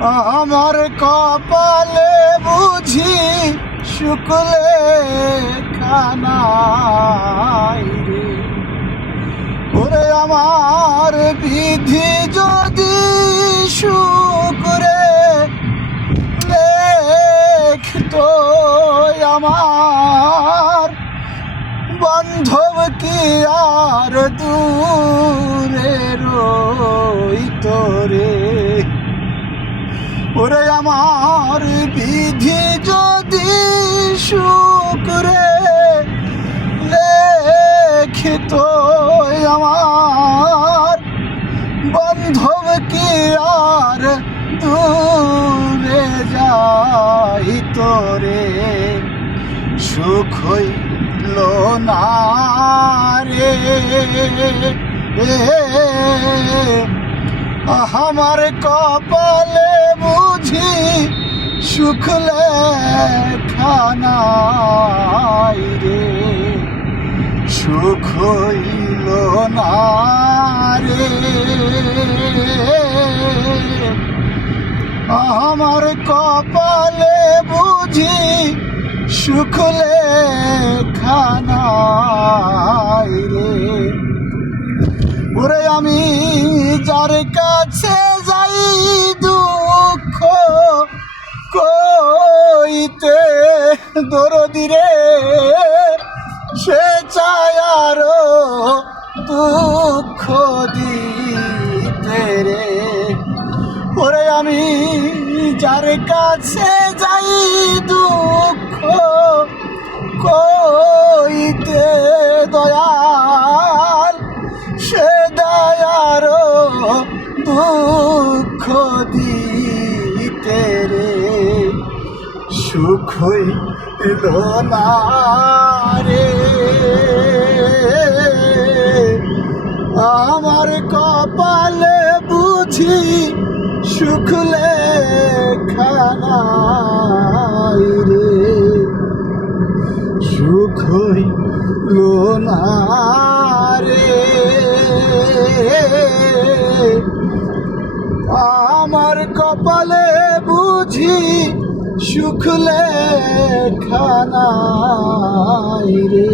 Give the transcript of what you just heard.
আমার কপালে বুঝি শুকলে খানাই রে। ওরে আমার বিধি যদি শুকরে লেখতো, আমার বান্ধব কি আর দূরে রইতো রে। ওরে আমার বিধি যদি শুকরে লেখিত, আমার বান্ধব কি আর দূরে যাইতো রে। সুখ হইল না রে আমার কপালে বুঝি শুকলে খানাই রে। সুখ হইল না রে আমার কপালে বুঝি শুকলে খানাই রে। ওরে আমি যার কাছে যাই দুঃখ কইতে দরদি রে, সে চায় আরো দুঃখ দিতে রে। ওরে আমি যার কাছে যাই দুঃখ কইতে দয়াল, সে দয়ারো দুঃখ দিতে রে। সুখ হইল না রে আমার কপালে বুঝি শুকলে খানাই রে। সুখ হইল না রে আমার কপালে বুঝি শুকলে খানাই রে।